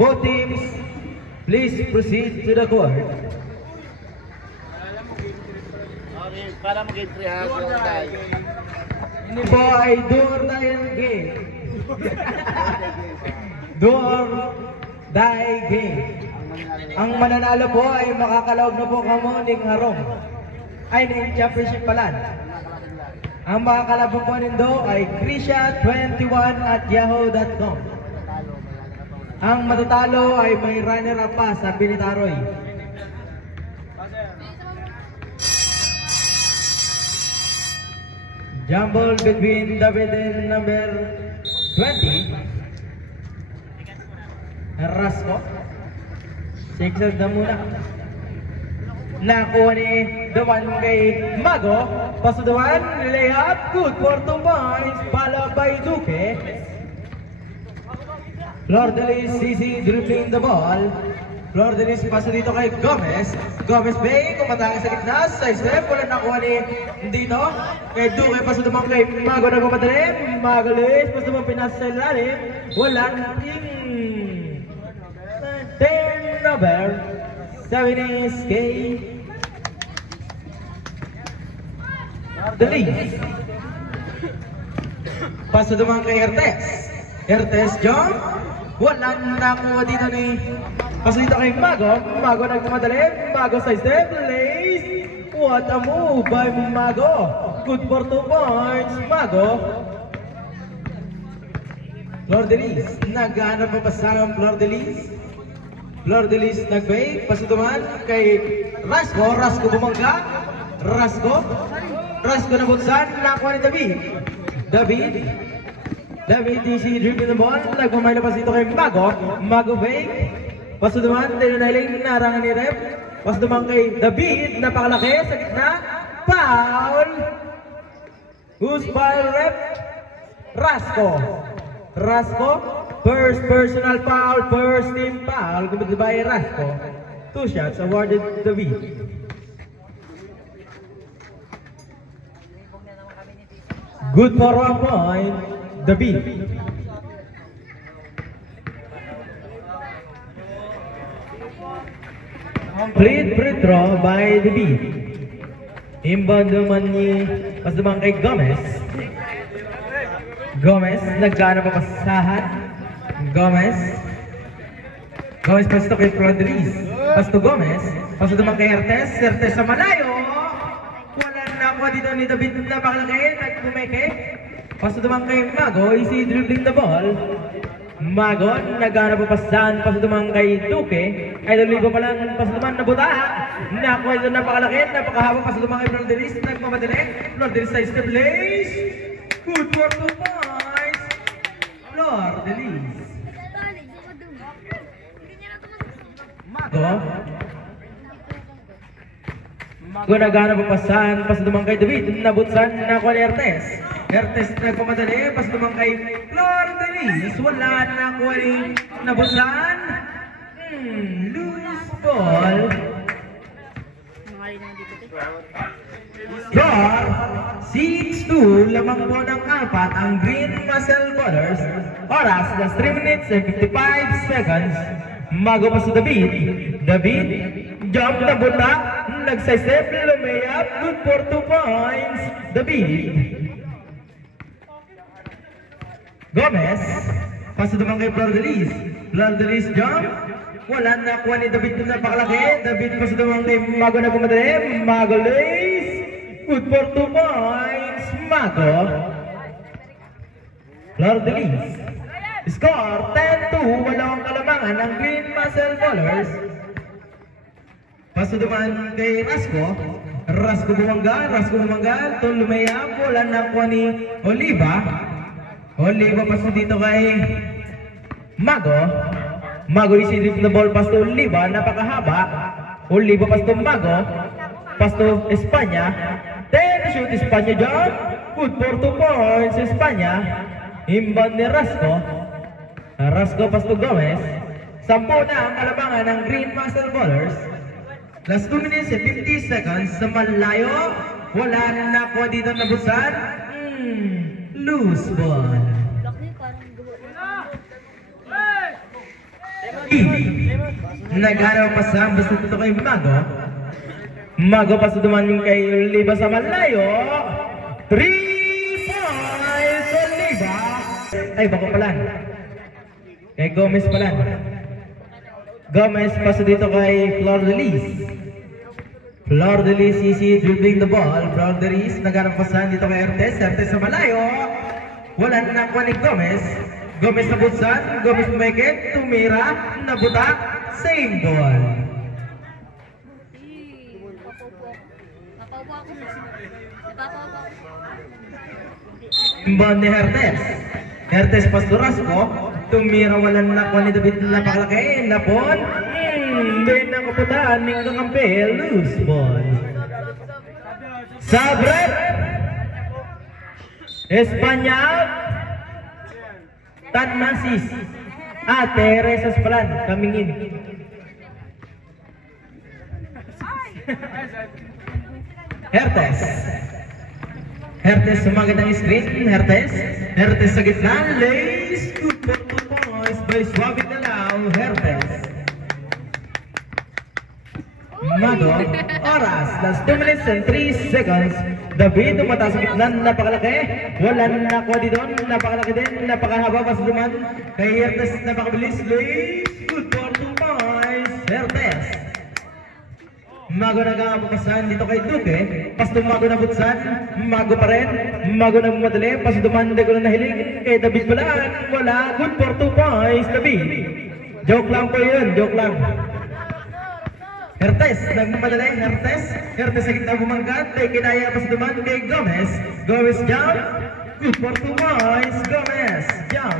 Both teams, please proceed to the court. Kala mo game 3 ha? Ini po ay do or die game. Do or die game. Ang mananalo po ay makakalawag na po kamo ning harong. Ay ning championship pala. Ang makakalaban po nindo ay Krisha21 at yahoo.com. Ang matatalo ay may runner-up pa sa Binitaroy. Jumble between David and number 20. Rasco. 6 na muna. Nakuha ni Duman kay Mago. Paso Duman, layup, good for 2 points. Followed by Duque. Flordelis, Sisi dribbling the ball. Flordelis, paso dito kay Gomez. Gomez Bay, kumatake sa gitna. Side step, wala nakuha ni dito. Kay Duque, paso Duman kay Mago na kumatake. Magalis, paso Duman pinasa sa ilalim. Wala nating 10 number 7 is kay Delis. Paso Duman kay Hertes. Hertes jump. Walang nakuha dito ni paso dito kay Mago. Mago nagmamadali. Mago side step. Lace. What a move by Mago. Good for 2 points. Mago. Flordelis. Naghanap pa pasang Flordelis. Flordelis nagbay. Paso Duman kay Rasco. Rasco bumangga. Rasco. Rasco na buksan. Nakuha ni David. David DC dribbling the ball. Nagmamayla pas dito kay Mago. Mago fake. Paso Duman. Tinanahiling narangan ni Rep. Paso Duman kay David. Napakalaki sa gitna. Foul. Who's foul Rep? Rasco. Rasco. First personal foul. First team foul. Committed by Rasco. 2 shots awarded to David. Good for 1 point. David. Complete free throw by David. Inbound naman ni pas naman kay Gomez. Gomez nagkano pa pasahan. Gomez pasto kay Flordelis. Pasto Gomez. Pasto naman kay Hertes. Hertes sa malayo. Wala na ako dito ni David. Napakalaki. Nagkumeke. Paso naman kay Mago, easy dribbling the ball. Mago, naghanap pa pasan. Paso naman kay Duque. Idol Libo pa lang, paso naman nabuta. Nakuha ito napakalaki, napakahaba. Paso naman kay Flordelis, nagmamadali. Flordelis size the place. Good for 2 points. Flordelis. Mago, naghanap pa pasan. Paso naman kay David, nabutsan. Nakuha ni Hertes. Hertes nagpamadali, pas naman kay Flordelis. Wala na kuha ni nabutan. Loose ball. Score 6-2, lamang po ng 4 ang Green Muscle Colors. Oras, last 3 minutes and 55 seconds. Mago pa sa David. David, jump na buta. Nagsisip, lumayap. Good for 2 points. David. Gomez, paso naman kay Flordelis. Flordelis jump. Wala na kuha ni David na napakalaki. David paso naman kay Mago na pumadali. Mago lace. Good for 2 points. Mago. Flordelis. Score 10-2. Walawang kalamangan ng Green Muscle Colors. Paso naman kay Rasco. Rasco bumangga. Lumayap. Wala na kuha ni Oliva. Oliva pasto dito kay Mago. Mago receive the ball pasto Oliva, napakahaba. Oliva pasto Mago. Pasto Espanya. 10 shoot Espanya jump. Good for 2 points Espanya. Inbound ni Rasco. Rasco pasto Gomez. 10 na ang kalabangan ng Green Muscle Ballers. Last 2 minutes and 50 seconds sa malayo. Wala na nakuha dito na busan. Loose ball. Naghanap pa sa basta dito kay Mago. Mago pa sa duman kay Oliva sa malayo. 3 points Oliva. Ay, bako pala. Kay Gomez pala. Gomez pa sa dito kay Flor de Lis. Flor de Lis easy dribbling the ball. Flor de Lis naghanap pa sa dito kay Ertes. Ertes sa malayo. Wala na nakuha ni Gomez. Gomez na butsan. Gomez pumikit. Tumira. Nabutak. Same goal. Imbon ni Hertes. Hertes Pastorasco. Tumira wala na nakuha ni David napakalaki. Napon. Hindi na kaputaan ni kakampi. Loose ball. Sabret. Espanyol. Tanmasis. Teresas Palan. Kamingin. Hertes. Hertes sa magandang screen. Hertes. Hertes sa gitna. Lace. 2 points by Suave Dalao. Hertes. Mago. Oras. Last 2 minutes and 3 seconds. David umata sa gitna. Napakalaki. Wala na nakuha dito. Napakalaki din. Napakahaba pa sa duman. Kay Hertes napakabilis. Lace. Good for 2 points. Hertes. Mago nagkakapasan dito kay Duque. Pasto Mago na butsan. Mago pa rin. Mago na madali. Pasto dumanda ko na nahiling. Kay David Palaan. Wala. Good for 2 points. David. Joke lang po yun. Joke lang. Hertes. Nagmamadali. Hertes. Hertes sa gitna bumangkat. Kay kinaya pasto dumanda kay Gomez. Gomez jump. Good for 2 points. Gomez jump.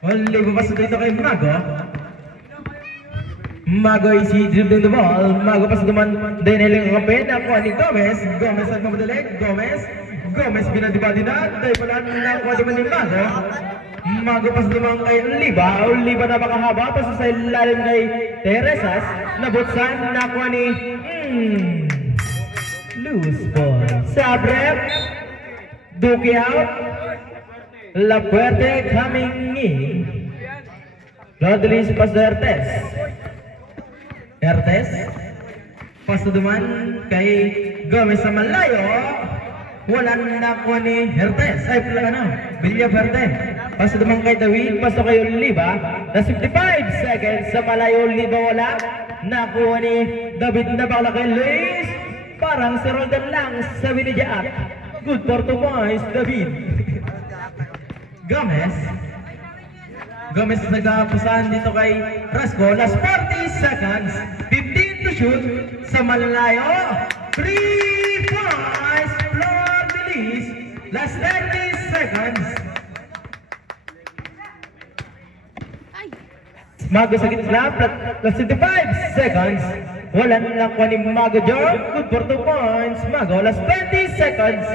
Only bumasto dito kay Mago. Mago isi dribbling the ball. Mago pas duman din hiling ang kampi. Nakuha ni Gomez. Gomez at mamadali. Gomez. Gomez binadibadi na. Dahil pala nakuha duman ni Mago. Mago pas duman kay Oliva. Oliva na makahaba. Pas sa ilalim kay Teresas. Nabutsan. Nakuha ni loose ball. Sabrep. Duque out. La Puerte coming in. Rodriguez pas sa Hertes. Hertes. Pasto duman kay Gomez sa malayo. Wala na nakuha ni Hertes. Ay, pala na. Villa Verde. Pasto duman kay David. Pasto kay Oliva. Last 55 seconds. Sa malayo, Oliva wala. Nakuha ni David na bakla kay Luis. Parang si Roldan lang. Sabi ni Jack. Good for 2 points, David. Gomez. Gomez nagkapusahan dito kay Rasco. Last 40 seconds. 15 to shoot. Sa malalayo. 3 points. Flor de Lis. Last 30 seconds. Mago sa gitna. Last 25 seconds. Wala na lang kuha ni Mago John. Good for 2 points. Mago. Last 20 seconds.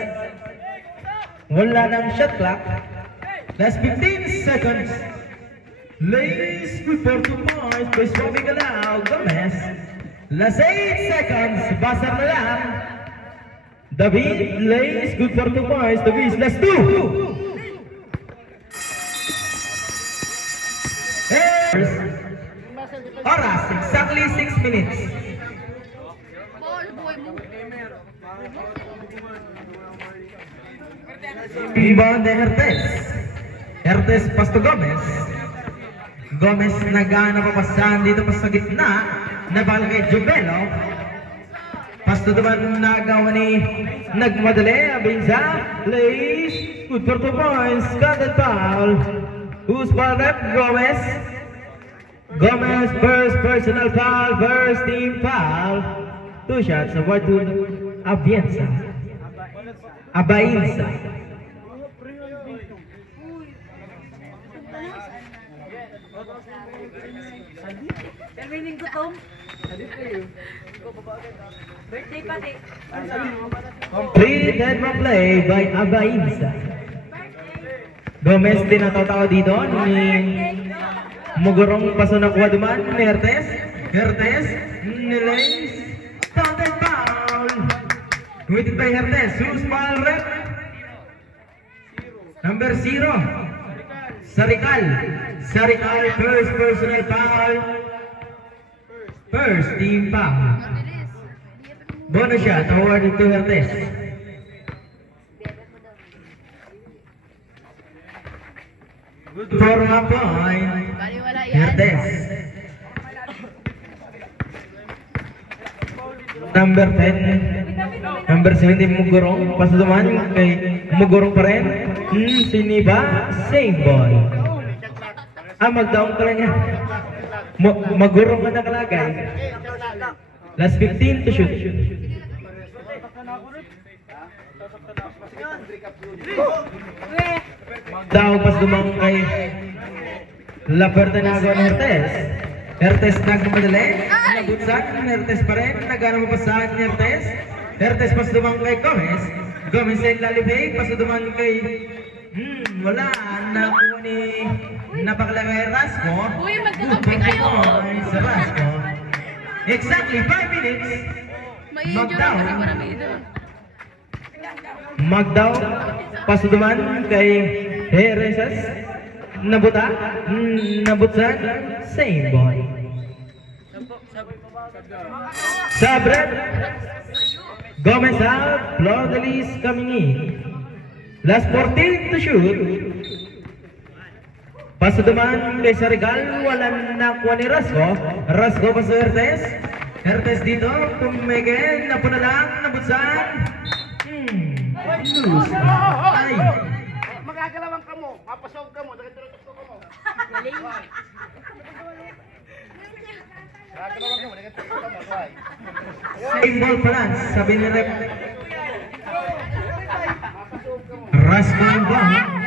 Wala nang shot clock. Last 15 seconds. Lace, good for 2 points by Suave Dalao. Gomez. Last 8 seconds. Basar na lang. David. Lace, good for 2 points. David. Last 2. Oras. Exactly 6 minutes. Imbon de Hertes. Hertes pasto Gomez. Gomez nagana papasahan dito pa sa gitna. Nabal kay Jubelo. Pasto naman nagawa ni nagmadali. Abinza. Lace. Good for 2 points. Content foul. Who's foul rep? Gomez. Gomez first personal foul. First team foul. 2 shots award to Abienza. Abainza. Termining ko to. Birthday pati. Completed na play by Abainza. Gomez din natatawa dito ni Mugurong paso na kuha duman ni Hertes. Hertes nilays. Counted foul. Committed by Hertes. Who's foul rep? Number 0. Sarikal. Sarical, first personal foul. First team foul. Bonus shot awarded to Hertes. For 1 point, Hertes. Number 10, number 17 Mugurong, pas naman kay Mugurong pa rin. Siniba, same ball. Mag-down ka lang yan. Magurong ka na kalagay. Last 15 to shoot. Daw pas dumang kay Laperte na agaw ng Hertes. Hertes nagmamadali, nabutsan, Hertes pa rin, nagana mapasahan ni Hertes. Hertes pas dumang kay Gomez. Gomez ay lalibig, pas dumang kay wala, nakuha ni napakalagay Rasco. Uy, magkakampi kayo! Sa Rasco. Exactly 5 minutes. Mag-down. Mag-down. Pasuduman kay Hereses. Nabuta. Nabutsan. Same ball. Sabret. Gomez out. Flor de Lis coming in. Last 14 to shoot. Pasuduman kay Sarigal. Walang nakuha ni Rasco. Rasco pa sa Hertes. Hertes dito. Tumigil. Napuna lang. Nabutsan. Ay. Magagalawang ka mo. Mapasawag ka mo. Nagatuloy ka mo. Magagalawang ka mo. Nagatuloy ka mo. Same ball pa lang. Sabi ni Rep. Rasco ang ball.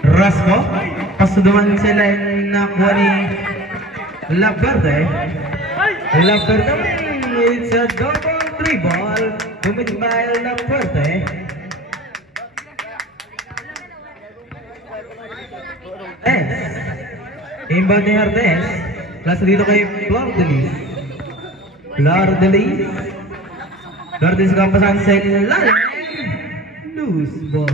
Rasco, pasuduman sila yung nakuha ni Laperte. Laperte, it's a double dribble. Committed by Laperte. Inbound ni Hertes. Klase dito kay Flor de Lis. Flor de Lis. Flor de Lis kapasahan sa ilalim. Loose ball.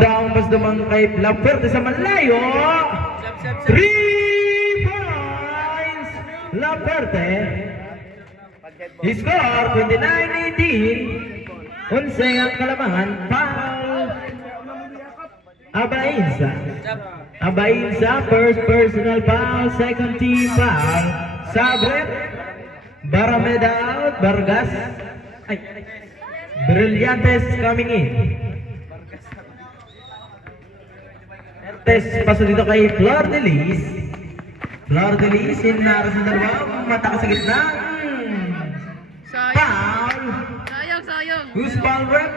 Down pas dumang kay Laperte sa malayo. 3 points. Laperte. He scored 29-18. Unsay ang kalamangan. Foul. Abainsa. Abainsa, first personal foul, second team foul. Sabret. Barameda out. Vargas. Brillantes coming in. Hertes paso dito kay Flor de Lis. Flor de Lis inara sa dalawa. Mata sa gitna. Foul. Sayang. Who's foul rep?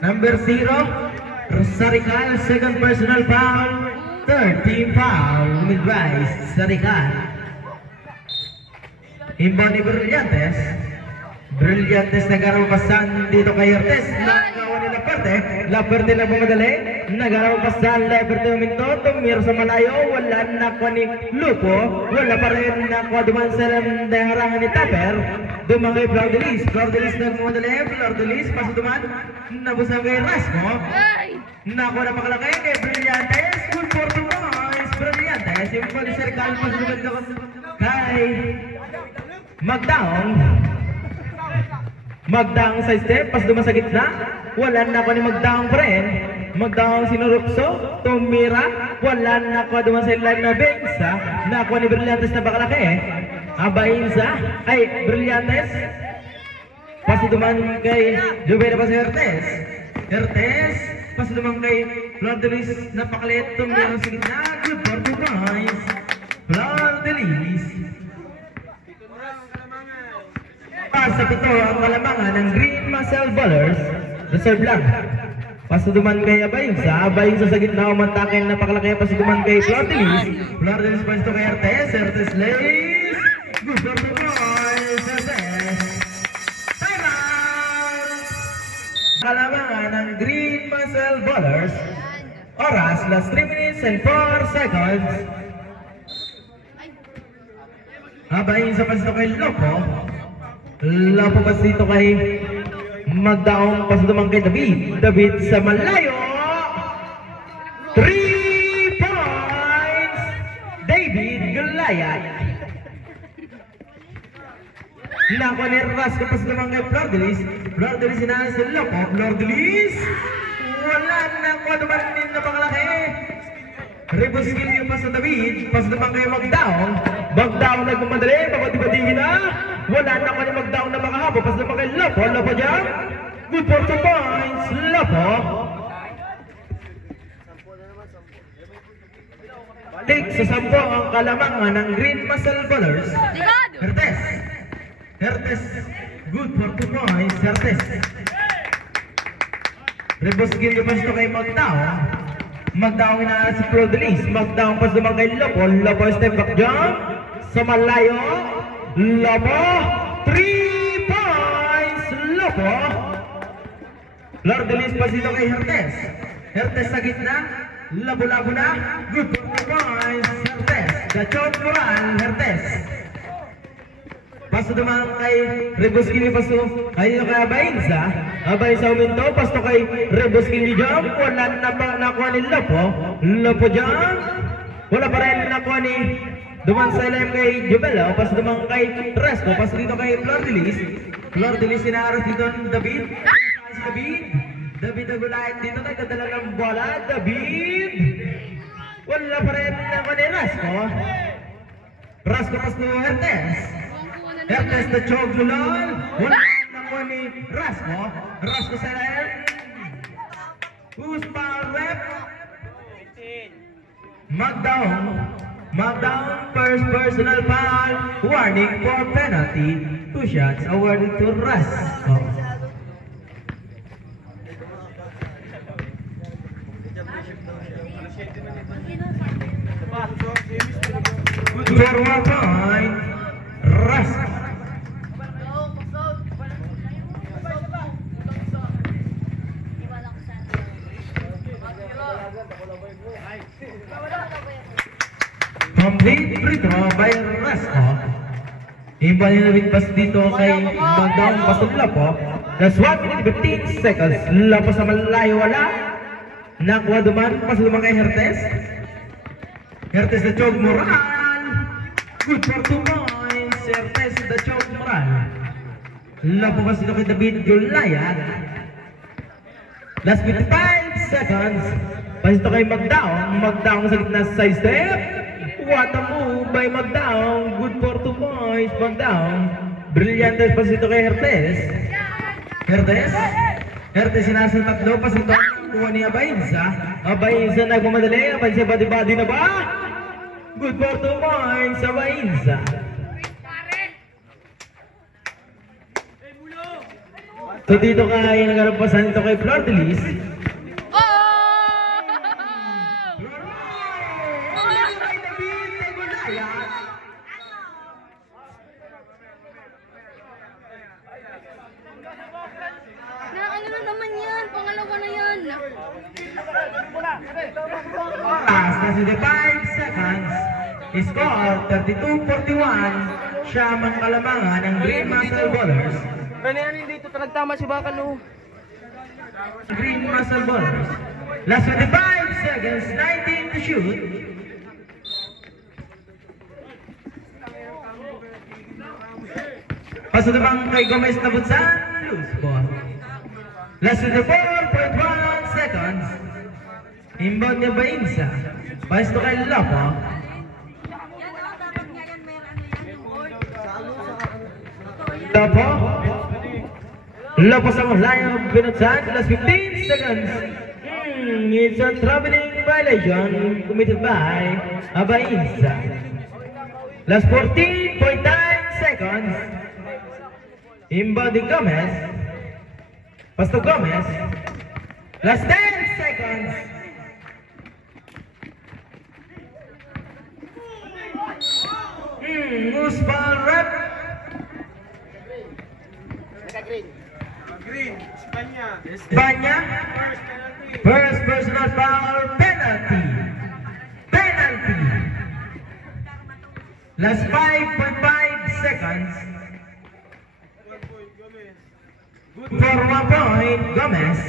Number 0. Sarical, second personal foul. Third team foul. Mid-rise, Sarical. Inbound ni Brillantes. Brillantes nagarapasan dito kay Hertes. Nagawa ni Laperte. Laperte na bumadali. Nagarapasan. Laperte uminto. Tumir sa malayo. Wala nakuha ni Lupo. Wala pa rin nakuha duman sa harangan ni Tapper. Dumang kay Flor de Lis. Flor de Lis na bumadali. Flor de Lis. Paso duman. Nabusang kay Rasco. Nakuha na pakalaki kay Brillantes. Good for the boys. Brillantes. Yung pag-circle. Paso duman kay Magdaong. Magdaong sa step, pas duman sa gitna. Wala na ako ni Magdaong pa rin. Magdaong sinurupso, tumira. Wala na ako duman sa ilan na Bensa. Nakuha ni Brillantes na bakalaki. Abainsa, ay Brillantes. Pas duman kay Jubela pa si Hertes. Hertes, pas duman kay Flor de Lis. Napakalit, tumira sa gitna. Good for the boys. Flor de Lis. Sa pito ang kalamangan ng Green Muscle Ballers. Reserve lang. Pasuduman kay Abayinsa. Abayinsa sa gitna umantakin. Napakalaki. Pasuduman kay Flor de Lis. Flor de Lis pa ito kay Hertes. Hertes lays. Good for the boys. Hertes. Time out! Kalamangan ng Green Muscle Ballers. Oras, last 3 minutes and 4 seconds. Habayin sa pasto kay Lopo. Lopo pas dito kay Magdaong, pas naman kay David. David sa malayo. 3 points. David Goliath. Nakuha ni Rasco pas naman kay Flordelis. Flordelis sinahal si Lopo. Flordelis. Wala na kuha naman din na pangalaki. Rebus skill yung pas sa David. Pas naman kay Magdaong. Magdaong nagmamadali. Babati-batiin na. Wala na kuha ni Magdaong na makahabo. Pas naman kay Lopo. Lopo dyan. Good for 2 points. Lopo. Take sa 10 ang kalamangan ng Green Muscle Ballers. Hertes. Hertes. Good for 2 points. Hertes. Rebus skill yung pas kay Magdaong. Magdaong inaalas si Flordelis. Magdaong pas naman kay Lopo. Lopo step back jump. Sa malayo. Lopo. 3 points. Lopo. Flordelis pas dito kay Hertes. Hertes sa gitna. Labo-labo na. Good for 2 points. Hertes. Gachot Moral. Hertes. Paso naman kay Rebusquini. Paso kayo kay Abainza. Abainza uminto. Paso kay Rebusquini jump. Wala na nakuha ni Lopo. Lopo jump. Wala pa rin nakuha ni duman sa ilalim kay Jubelo. Paso naman kay Resco. Paso dito kay Flordelis. Flordelis sinaaras dito ni David. David. David nagulayan dito. Nagdadala ng bola. David. Wala pa rin nakuha ni Resco. Resco paso Hertes. Hertes na Choglulol. Wala nakuha ni Rasco. Rasco sa ilalim. Who's power rep? Magdaong. Magdaong first personal foul. Warning for penalty. 2 shots awarded to Rasco. For 1 point. Rasco. Complete free throw by Rasco. Iba nila pass dito kay Magdaong pasok Lopo. That's 1 minute 15 seconds. Lopo sa malayo wala. Nakuha duman. Pasok duman kay Hertes. Hertes na Chog Moral. Good for 2 points. Hertes na Chog Moral. Lopo pas dito kay David Goliath. Last 55 seconds. Pas dito kay Magdaong. Magdaong sa gitna side step. What a move by Magdaong. Good for 2 points. Magdaong. Brilliant pas dito kay Hertes. Hertes. Hertes sinasa tatlo. Pas dito kuha ni Abainza. Abainza nagmamadali. Abainza body-body na ba? Good for 2 points. Abainza. So dito kaya nagarampasan dito kay Flordelis. Ano na naman yan? Pangalawa na yan. Oras na 5 seconds. Score 32-41. Siya ang kalamangan ng Green Muscle Ballers. Kanayanin dito, nagtama si Bakalo. Green Muscle Ballers. Last 25 seconds. 19 to shoot. Paso naman kay Gomez na Butsan. Loose ball. Last 24.1 seconds. Inbound niya Bainza. Pasto kay Lopo. Lopo. Lopo sa malayo. Binutsan. Last 15 seconds. It's a traveling violation committed by Abainza. Last 14.9 seconds. Inbound Gomez. Pasto Gomez. Last 10 seconds. Loose ball rep. Green, Espanya. Espanya. First personal foul. Last 5.5 seconds. Good for 1 point, Gomez.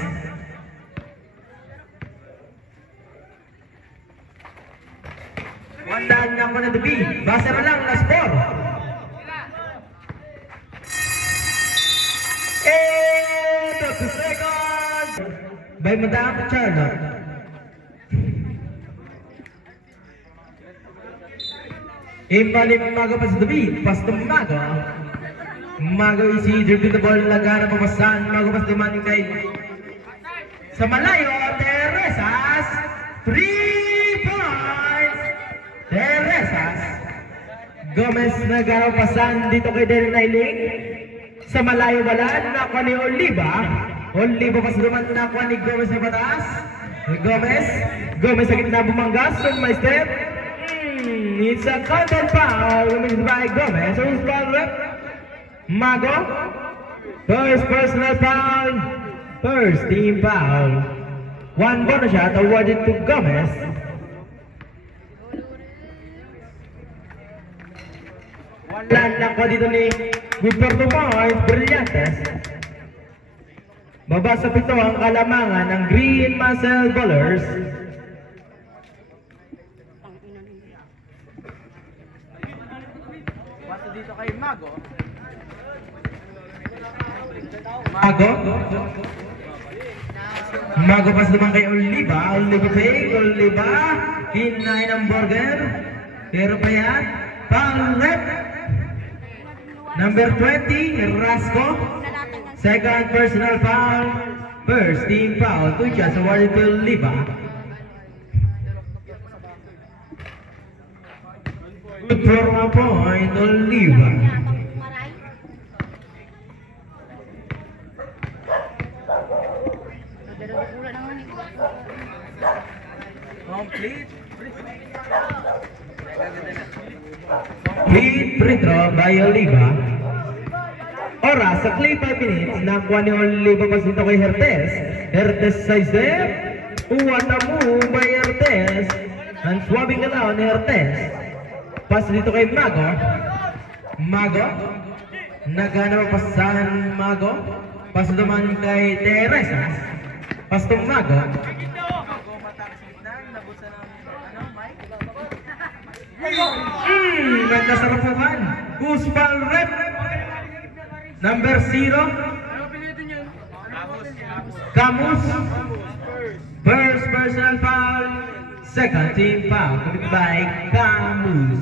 Wandaan na ako na the beat. Basa na lang, last 4. And 2 seconds. By Madam Charlotte. Imbalik Mago pa sa the beat. Pass to Mago. Mago is either to the ball. Lagana papasan. Mago pa sa dumating kay sa malayo. Teresas. 3 points. Teresas. Gomez nagpasan dito kay Darren Nailing. Sa malayo wala. Nakuha ni Oliva. Oliva pa sa dumating. Nakuha ni Gomez sa patas. Gomez sa gitna bumanggas. So may step. It's a contact foul committed by Gomez. Who's foul rep? Mago. First personal foul. First team foul. 1 bonus shot awarded to Gomez. Wala lang ko dito ni Victor Tumoy. Brillantes. Baba sa pito ang kalamangan ng Green Muscle Ballers. Dito kay Mago. Mago pas naman kay Oliva. Oliva kinain ang burger. Pero pa yan foul rep. Number 20 Rasco. Second personal foul. First team foul. 2 shots awarded to Oliva. Good for 1 point, Oliva. Complete free throw by Oliva. Oras sa clay 5 minutes. Nakuha ni Oliva pas dito kay Hertes. Hertes sa step. Uwata mo by Hertes. And swabbing ka lang ni Hertes. Pas dito kay Mago. Nagana pasahan Mago. Pas naman kay Teresa. Pas to Mago. Ganda sa rapuhan. Kuspal rep. Number 0. Camus. First personal foul. Second team foul committed by Camus.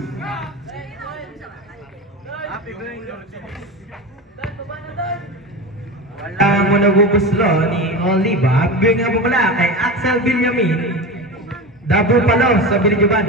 Ang naguguslo ni Oliva. Bigyan nga po pala kay Axel Villamin. Double palo sa Bilijuban.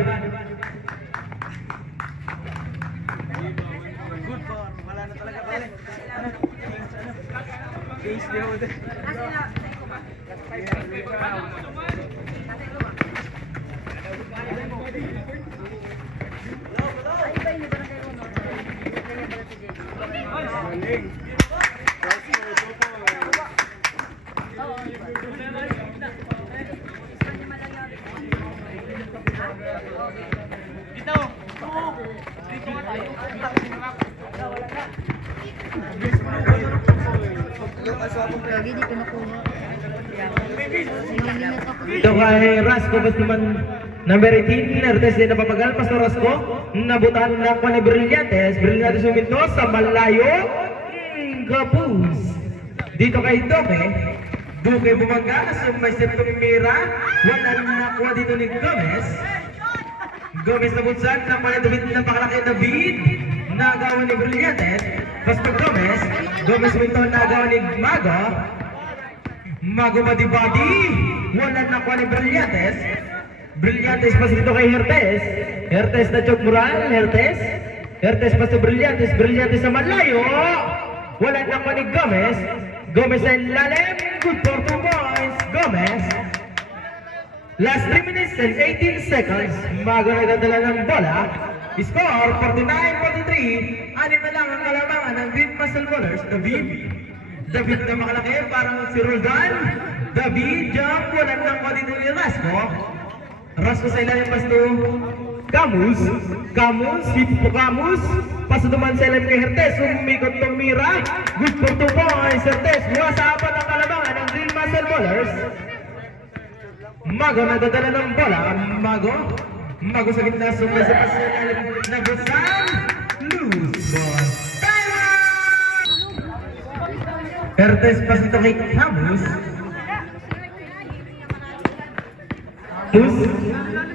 Ito kay Rasco basta naman number 18, Hertes din napapagal pa sa Rasco. Nabutan lang pa ni Brillantes. Brillantes uminto sa malayo. Kapuz. Dito kay Duque bumagas. May septong mira. Wala nakuha dito ni Gomez. Gomez nabunsan. Nakuha na David napakalaki na beat. Nagawa ni Brillantes. Basta Gomez uminto nagawa ni Mago. Mago body. Wala nakuha ni Brillantes. Brillantes pas dito kay Hertes. Hertes na chok moral. Hertes pas to Brillantes. Brillantes sa malayo. Wala nakuha ni Gomez. Gomez sa ilalim. Good for 2 points. Gomez. Last 3 minutes and 18 seconds. Mago nagdadala ng bola. Score 49-43. Anim na lang ang kalamangan ng Green Muscle Ballers. David na makalaki. Parang si Roldan. David jump. Wala nakuha dito ni Rasco. Rasco sa ilalim pas to Camus, Hippocamus, paso naman sa ilan kay Hertes, umikot tumira, good for 2 points, Hertes, buha sa apat ang kalamangan ng Green Muscle Ballers. Mago nadadala ng bola, Mago sa gitna, sumay sa paso sa ilan na busan, loose ball. Hertes pasito kay Camus,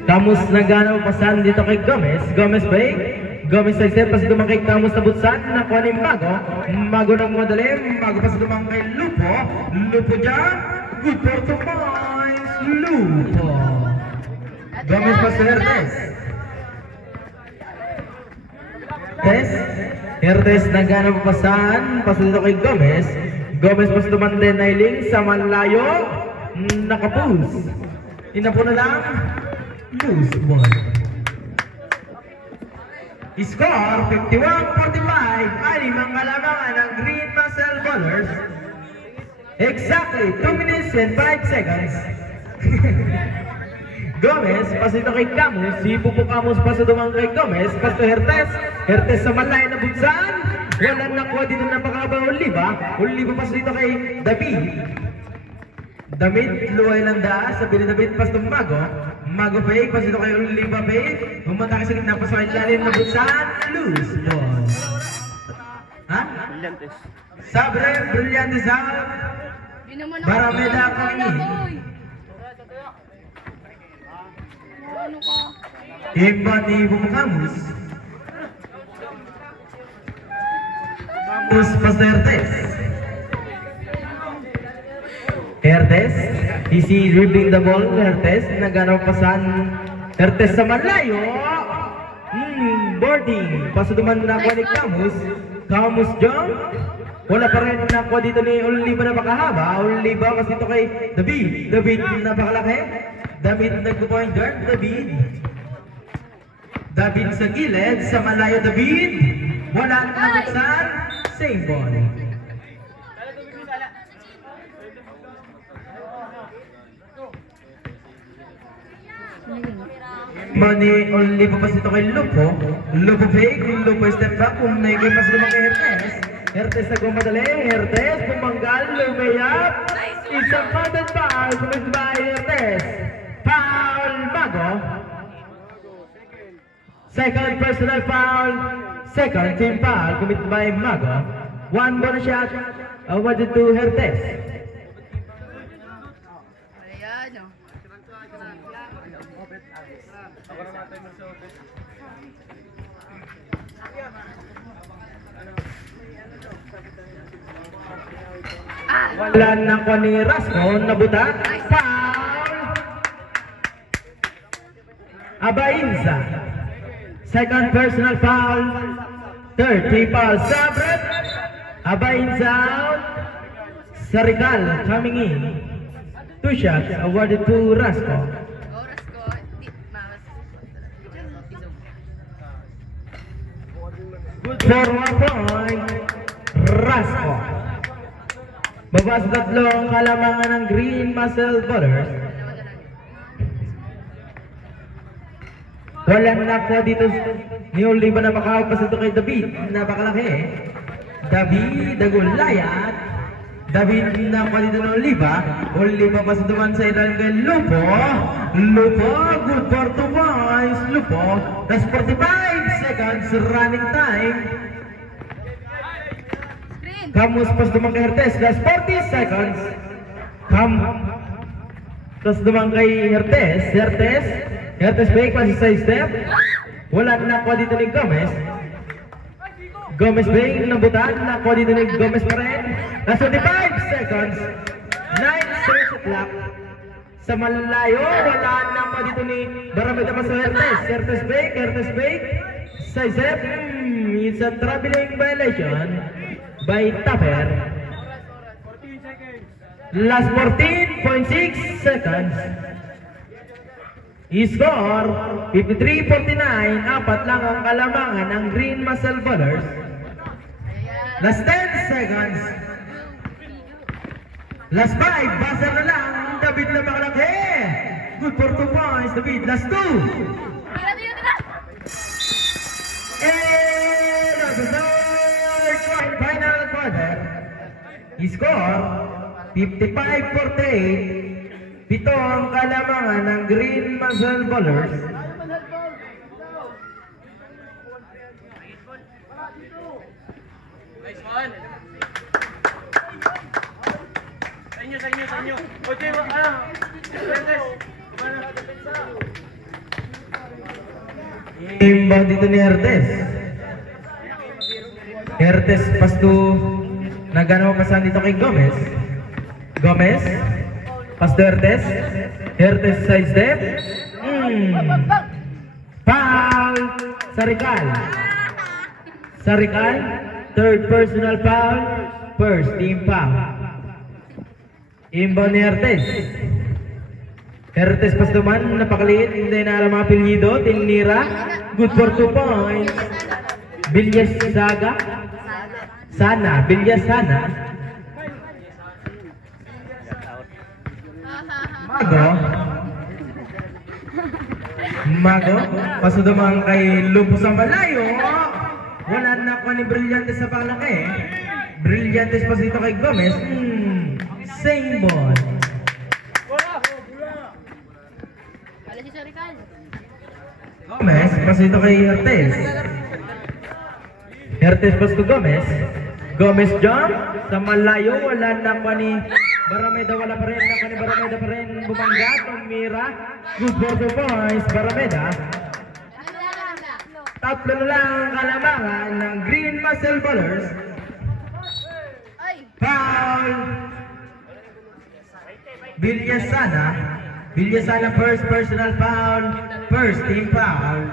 Camus nagana pasan dito kay Gomez bay. Gomez sa step pas dumang kay Camus na butsan nakuha ni Mago ng madali, Mago pas dumang kay Lupo dyan, good for 2 points, Lupo. Gomez pas sa Hertes nagana pasan pas dito kay Gomez pas dumang din nailing sa malayo, nakapus. Inapo na lang, loose ball. Score 51-45, anim ang kalamangan ng Green Muscle Ballers. Exactly 2 minutes and 5 seconds. Gomez, pasito kay Camus, si Pupo Camus paso dumang kay Gomez, paso Hertes sa malay na butsan, walang nakuha dito na pakabang Oliva paso dito kay David, luway lang daas, sabi ni David, pasto Mago fake, pasito kay Oliva fake, pumunta ka sa gitna, paso kay lalim na butsan, loose ball. Ha? Brillantes. Sabre, Brillantes out, Barameda kami. Ano ka? Iba ni Pupo Camus, pasto Hertes, easy dribbling the ball, Hertes, naganaw pasan, Hertes sa malayo, boarding, paso duman na nakuha ni Camus jump, wala pa rin nakuha dito ni Oliva na pakahaba, Oliva kasi ito kay David napakalaki, David nagpo-point guard, David sa gilid, sa malayo David, wala na nabuksan, same ball. Mani Oliva pasito kay Lupo fake, Lupo step back, umnay kay pas lumang kay Hertes nagmamadali, Hertes pumanggal, lumayap, isang counted foul, commit by Hertes, foul Mago, second personal foul, second team foul, commit by Mago, 1 bonus shot, awarded to Hertes. Ayan, oh. Wala na ko ni Rasco, nabuta, foul! Abainza, second personal foul, third team foul, Sabret, Abainza out, Sarical coming in, 2 shots awarded to Rasco. Oras ko, Good for 1 point, Rasco. Baba sa tatlong kalamangan ng Green Muscle Ballers. Walang nakuha dito ni Oliva na makakapasa ito kay David. Napakalaki. David, Dagulayat. David nakuha dito ng Oliva pa sa duman sa ilalim kay Lupo, good for 2 points. Lupo, that's 45 seconds running time. Camus pas dumang kay Hertes, that's 40 seconds. Pas dumang kay Hertes fake, pas sa step. Wala na nakuha dito ni Gomez fake, nabutan, nakuha dito ni Gomez pa rin. That's 25 seconds. 9 seconds at clock. Sa malalayo, wala na nakuha dito ni Barameda pa sa Hertes fake. Sa step, it's a traveling violation by Tapper. Last 14.6 seconds. I-score 53-49. Apat lang ang kalamangan ng Green Muscle Ballers. Last 10 seconds. Last 5. Buzzer na lang. David na makalaki. Good for 2 points. David, last 2. Tira, tira, tira! And of the third final quarter, score 55-48. Pito ang kalamangan ng Green Muscle Ballers. Nice one. Sa inyo. Oye, Imbang dito ni Hertes. Hertes pasto nagano pasan dito kay Gomez. Gomez pasto Hertes. Hertes side step. Foul Sarikal. Third personal foul. First team foul. Imbang ni Hertes. Hertes pastuman, napakaliit, hindi na alam mga apelyido, tinira, good for 2 points. Bilyas Saga, Bilyas Sana. Mago, pasuduman kay Lupos ang Malayo. Wala na ko ni Brillantes sa palaki. Brillantes pas dito kay Gomez. Same ball. Wala si Sarikal. Gomez, pas dito kay Hertes. Hertes pas to Gomez. Gomez jump sa malayo, wala na pa ni Barameda, wala pa rin na pa ni Barameda pa rin bumangga, tumira. Good for 2 points, Barameda. Tatlo na lang ang kalamangan ng Green Muscle Ballers. Foul! Villasana first personal foul, first team foul.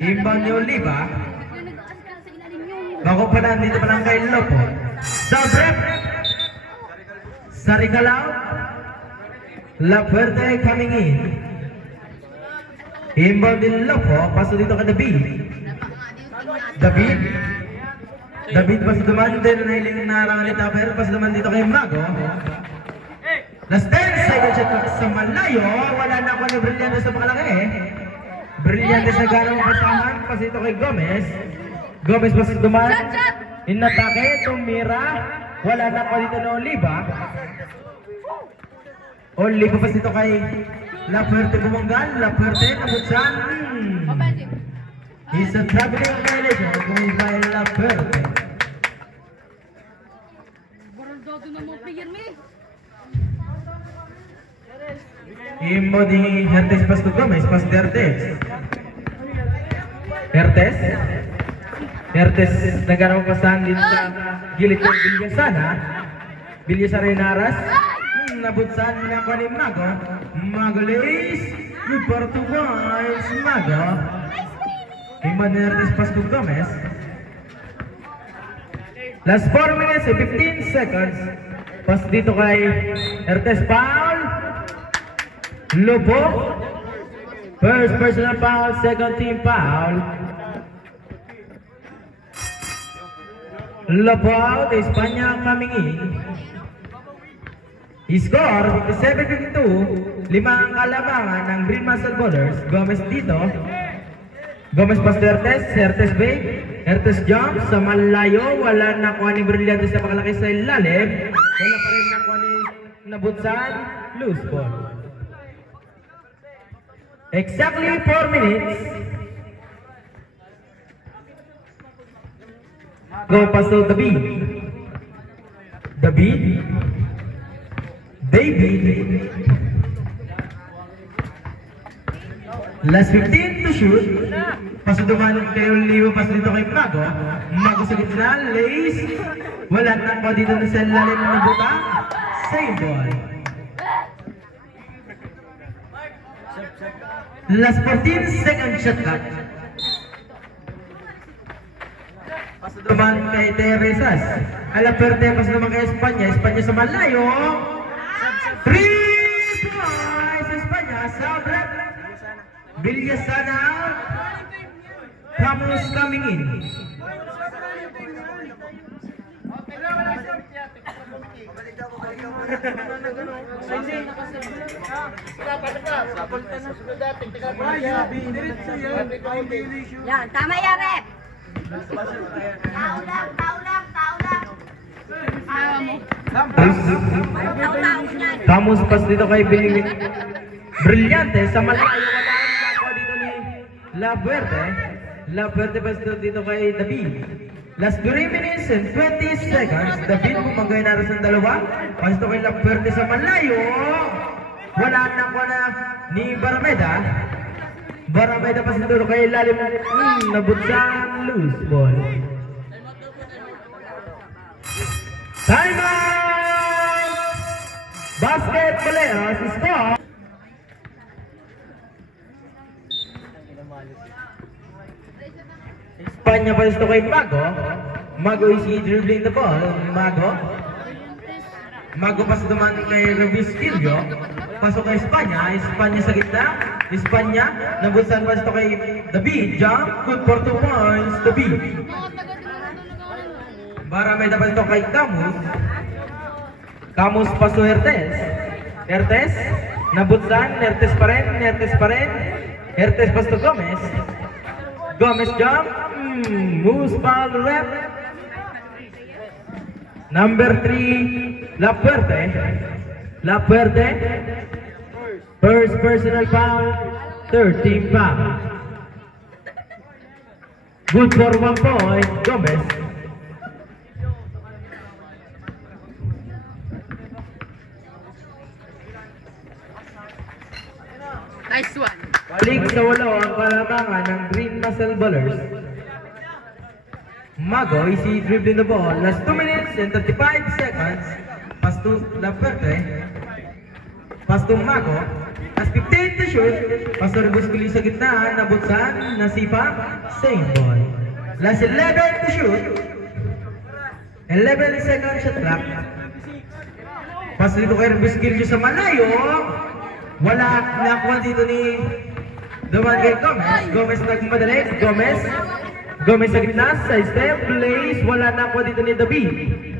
Imbang ni Oliva. Bago pa na, dito pa lang kay Lopo. Sabrep! Sarikalaw. La Fuerte coming in. Imbang ni Lopo, paso dito kay David pas duman din na hiling narangalita, pero pas duman dito kay Mago. Last 10 seconds shot sa malayo, wala na ako ni Brillantes sa pakalaki. Brillantes na garang pasahan, pas dito kay Gomez. Gomez pas duman, inatake, tumira, wala na ako dito na Oliva. Oliva pas dito kay La Fuerte bumanggal, La Fuerte nabutsan. He's a traveling violation kung by La Fuerte. Baraldado na mga player, me. Imbo di Hertes pas to Gomez, pas de Hertes nagkaroon pasahan din sa gilid ng Villasana Inaras. Nabutsan na ko ni Mago Lace, good for 2 points, Mago. Imbo di Hertes pas to Gomez. Last 4 minutes and 15 seconds. Pas dito kay Hertes, foul. Lobo, first personal foul, second team foul. Lobo out, Espanya coming in. Score 57-52, 5 ang kalamangan ng Green Muscle Ballers. Gomez dito. Gomez pas to Hertes bake, Hertes jump sa malayo, wala nakuha ni Brillantes sa pakalaki sa ilalim. Wala pa rin nakuha ni Nabutsan, loose ball. Exactly 4 minutes. Go pass to David. Last 15 to shoot. Paso dumanan kay Olivo, paso dito kay Mago. Mago sa gitna, lace. Wala na pa dito na sa lalim ng buta. Save ball. Last 14 second shot clock. Paso duman kay Teresas. La Fuerte, paso duman kay Espanya sa malayo. 3 points Espanya. Sabrep. Villasana. Camus coming in. Yan, tama yan, rep. Tao lang. Ayaw mo. Tao niyan. Kamus pas dito kay Brillante sa malayo wala ang nakuha dito ni La Fuerte. La Fuerte pas dito kay David. Last 3 minutes and 20 seconds. David bumagay na rin sa dalawa. Pas dito kay La Fuerte sa malayo. Wala ang nakuha na ni Barameda. Barameda pas dito kay lalim. Nabutsan loose ball. Time out! Basket Peleas score. Espanya pa ito kay Mago. Mago is dribbling the ball. Mago pas naman kay Revisquillo. Pasok kay Espanya. Espanya sa gitna. Espanya. Nabusan pa ito kay David. Jump. Good for 2 points. David. Barameda pa ito kay Camus. Camus pa to Hertes. Hertes. Nabusan. Hertes pa rin. Hertes pa to Gomez. Gomez jump. Moves ball rep. Number 3. La Fuerte. First personal foul. 13 foul. Good for 1 point. Gomez. Nice one. Balik sa walo ang kalamangan ng Green Muscle Ballers. Mago is dribbling the ball. Last 2 minutes and 35 seconds. Pass to La Fuerte. Pass to Mago. Last 15 to shoot. Pass to Revisquillo sa gitna. Nabutsan. Nasipa. Same ball. Last 11 to shoot. 11 seconds shot clock. Pass dito kay Revisquillo sa malayo. Wala nakuha dito ni Duman kay Gomez. Gomez nagmadali. Gomez sa gitna. Side step. Place. Wala nakuha dito ni David.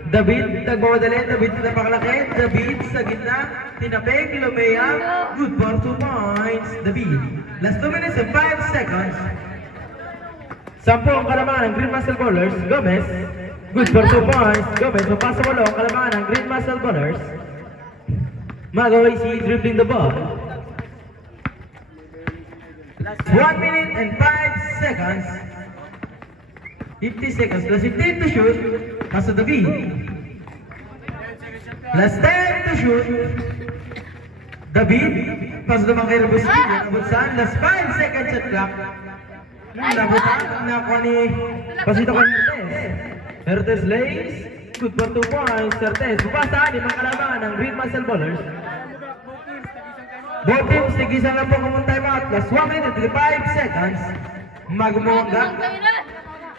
David nagmamadali. David napakalaki. David sa gitna. Tinapeg. Lumea. Good for 2 points. David. Last 2 minutes and 5 seconds. 10 ang kalamangan ng Green Muscle Ballers. Gomez. Good for 2 points. Gomez. Mapasa walo ang kalamangan ng Green Muscle Ballers. Mago is dribbling the ball. 1 minute and 5 seconds. 50 seconds. Last 15 to shoot. Pass to David. Last 10 to shoot. David. Pass naman kay Revisquillo. Nabutsan. Last 5 seconds shot clock. Nabutsan. Nakuha ni pasito kay Hertes. Hertes lays. Good for 2 points. Hertes. Bubasaan yung mga kalamangan ng Green Muscle Ballers. Both teams, tigisan lang po kung time out. Last 1 minute and 5 seconds. Mago Muanga.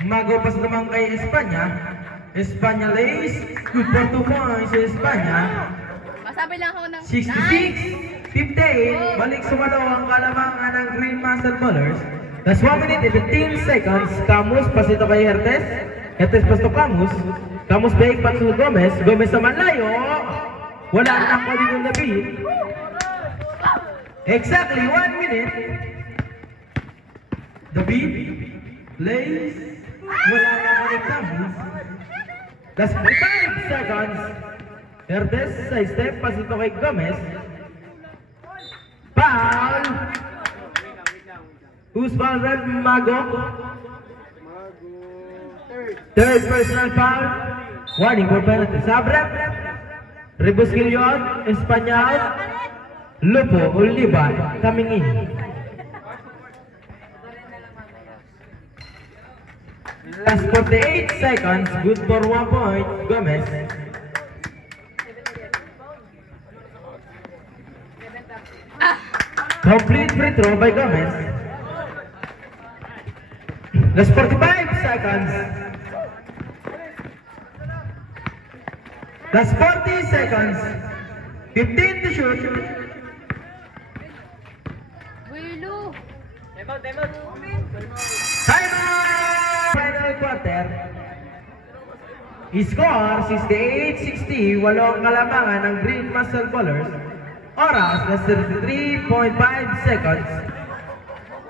Mago pas naman kay Espanya. Espanya lays. Good for 2 points sa Espanya. Masabi lang ako ng 66-58. Balik sa walo ang kalamangan ng Green Muscle Ballers. Last 1 minute and 15 seconds. Camus pas ito kay Hertes. Hertes pas to Camus. Camus bake pas to Gomez. Gomez naman layo. Wala na ako dito na beat. Exactly 1 minute. David lays. Wala na ako ng Camus. Last 5 seconds. Hertes side step. Pass ito kay Gomez. Foul. Who's foul rep? Mago. Third personal foul. Warning for penalty. Sabrep. Revisquillo out. Espanya out. Lupo, Oliva, coming in. Last 48 seconds, good for 1 point, Gomez. Complete free throw by Gomez. Last 45 seconds. Last 40 seconds. 15 to shoot. Time out! Final quarter. Score 68-60, 8 kalamangan ng Green Muscle Ballers. Oras na 33.5 seconds.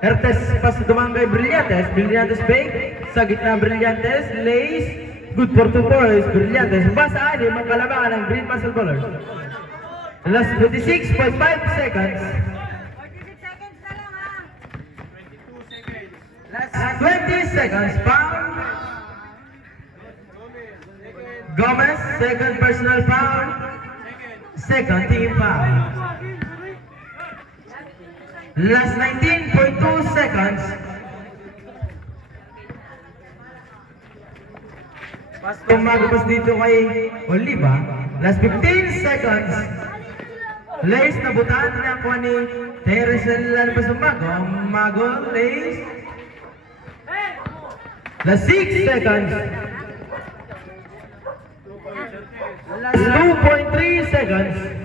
Hertes pas dumang kay Brillantes, Brillantes fake. Sa gitna Brillantes, lace. Good for 2 points, Brillantes. Basa 6 ang kalamangan ng Green Muscle Ballers. Last 26.5 seconds. 46 seconds na lang ha. Last 20 seconds. Foul. Gomez, second personal foul. Second team foul. Last 19.2 seconds. Kung magpas dito kay Oliva. Last 15 seconds. Lace na butaan na kuha ni Teresel Lalabas ng Mago, Lace. Last 6 seconds. Last 2.3 seconds.